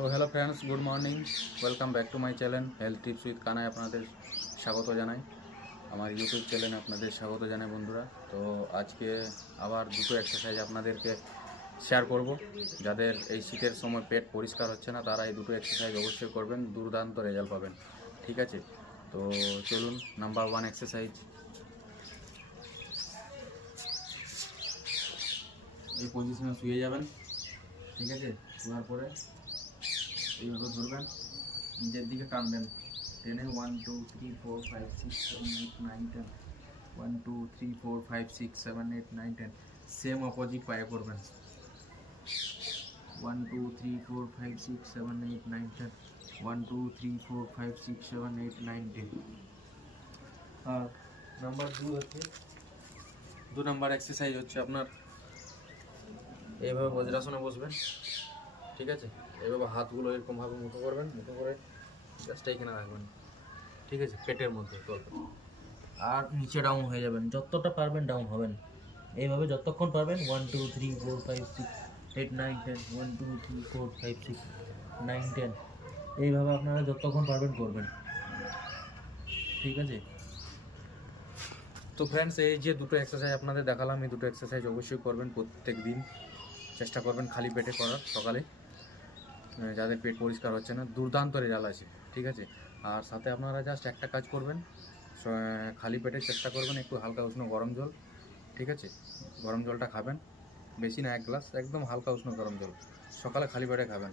So hello friends, good morning. Welcome back to my channel health tips with Kanai. আপনাদের স্বাগত জানাই, আমার YouTube চ্যানেলে আপনাদের স্বাগত জানাই বন্ধুরা। তো আজকে আবার দুটো এক্সারসাইজ আপনাদেরকে শেয়ার করব। যাদের এই শীতের সময় পেট পরিষ্কার হচ্ছে না, তারা এই দুটো এক্সারসাইজ অবশ্যই করবেন, দুর্দান্ত রেজাল্ট পাবেন। ঠিক আছে, তো চলুন। নাম্বার 1 এক্সারসাইজ, এই পজিশনে শুয়ে যাবেন। ঠিক আছে, শোয়ার পরে এইভাবে ধরবেন, নিজের দিকে টানবেন, টেনে 1 2 3 4 5 6 7 8 9 10, 1 2 3 4 5 6 7 8 9 10। সেম অপোজিট পায়ে করবেন, 1 2 3 4 5 6 7 8 9 10, 1 2 3 4 5 6 7 8 9 10। আর নাম্বার 2 নাম্বার এক্সারসাইজ হচ্ছে আপনার এইভাবে বজ্রাসনে বসবেন। ঠিক আছে, এইভাবে হাতগুলো এরকমভাবে মুঠো করবেন, মুঠো করে জাস্ট এইখানে রাখবেন। ঠিক আছে, পেটের মধ্যে তলপেট, আর নিচে ডাউন হয়ে যাবেন, যতটা পারবেন ডাউন হবেন। এইভাবে যতক্ষণ পারবেন 1 2 3 4 5 6 8 9 10, 1 2 3 4 5 6 9 10। এইভাবে আপনারা যতক্ষণ পারবেন করবেন। ঠিক আছে, তো ফ্রেন্ডস, এই যে দুটো এক্সারসাইজ আপনাদের দেখালাম, এই দুটো এক্সারসাইজ অবশ্যই করবেন প্রত্যেক দিন। চেষ্টা করবেন খালি পেটে করার সকালে। যাদের পেট পরিষ্কার হচ্ছে না, দুর্দান্ত রেজাল্ট আছে। ঠিক আছে, আর সাথে আপনারা জাস্ট একটা কাজ করবেন, খালি পেটে চেষ্টা করবেন একটু হালকা উষ্ণ গরম জল। ঠিক আছে, গরম জলটা খাবেন, বেশি না, 1 গ্লাস, একদম হালকা উষ্ণ গরম জল সকালে খালি পেটে খাবেন।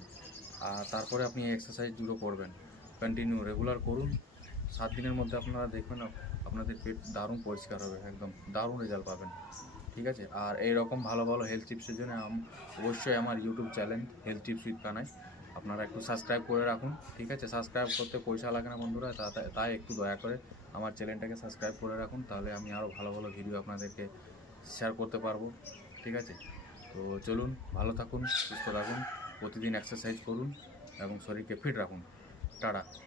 আর তারপরে আপনি এই এক্সারসাইজগুলো করবেন, কন্টিনিউ রেগুলার করুন। 7 দিনের মধ্যে আপনারা দেখবেন আপনাদের পেট দারুণ পরিষ্কার হবে, একদম দারুণ রেজাল্ট পাবেন। ঠিক আছে, আর এই রকম ভালো ভালো হেলথ টিপসের জন্য অবশ্যই আমার YouTube channel health tips with Kanai আপনারা একটু সাবস্ক্রাইব করে রাখুন। ঠিক আছে, সাবস্ক্রাইব করতে পয়সা লাগে না বন্ধুরা, তাই একটু দয়া করে আমার চ্যানেলটাকে সাবস্ক্রাইব করে রাখুন, তাহলে আমি আরও ভালো ভালো ভিডিও আপনাদেরকে শেয়ার করতে পারবো। ঠিক আছে, তো চলুন, ভালো থাকুন, সুস্থ থাকুন, প্রতিদিন এক্সারসাইজ করুন এবং শরীরকে ফিট রাখুন। টাটা।